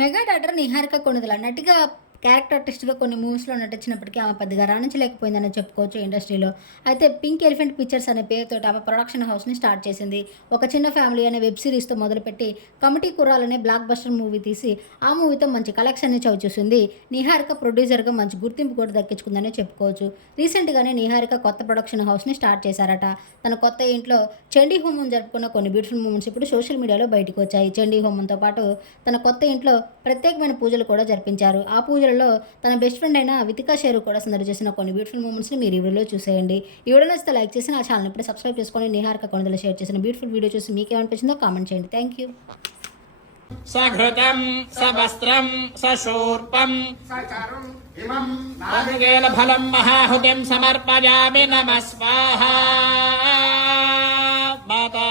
Mega daughter Niharika Konidela నటిగా character ఆర్టిస్ట్‌గా కొన్ని మూవీస్‌లో నటించినప్పటికీ ఆమె పెద్దగా రాణించలేకపోయిందని చెప్పుకోవచ్చు ఇండస్ట్రీలో. అయితే 'పింక్ ఎలిఫెంట్ పిక్చర్స్' అనే పేరుతోటి ఆమె ప్రొడక్షన్ హౌస్‌ని స్టార్ట్ చేసింది. 'ఒక చిన్న ఫ్యామిలీ' అనే వెబ్ సిరీస్‌తో మొదలుపెట్టి 'కమిటీ కుర్రాళ్ళు' అనే బ్లాక్ బస్టర్ మూవీ తీసి ఆ మూవీతో మంచి కలెక్షన్‌ని చవిచూసింది. నిహారిక ప్రొడ్యూసర్‌గా మంచి గుర్తింపు కూడా దక్కించుకుందనే చెప్పుకోవచ్చు. రీసెంట్‌గానే నిహారిక కొత్త ప్రొడక్షన్ హౌస్‌ని స్టార్ట్ చేశారట. తన కొత్త ఇంట్లో చండీ హోమం జరుపుకున్న కొన్ని బ్యూటిఫుల్ మూమెంట్స్ ఇప్పుడు సోషల్ మీడియాలో బయటకొచ్చాయి. చండీ హోమంతో పాటు తన కొత్త ఇంట్లో ప్రత్యేకమైన పూజలు కూడా జరిపించారు. ఆ పూజలలో తన బెస్ట్ ఫ్రెండ్ అయిన వితికా షేరు కూడా సందడి చేసిన కొన్ని బ్యూటిఫుల్ మూమెంట్స్‌ని మీరు ఈ వీడియోలో చూసేయండి. ఈ వీడియో నచ్చితే లైక్ చేసి నా ఛానల్‌ని ఇప్పుడే సబ్స్క్రైబ్ చేసుకొని నిహారిక కొణిదెల షేర్ చేసిన బ్యూటిఫుల్ వీడియో చూసి మీకేమనిపించిందో కామెంట్ చేయండి. Thank you. సఘృతం సవస్త్రం సశూర్పం సచరం ఇమం నాగేల ఫలం మహాహుతిం సమర్పయామి నమః స్వాహా మాతా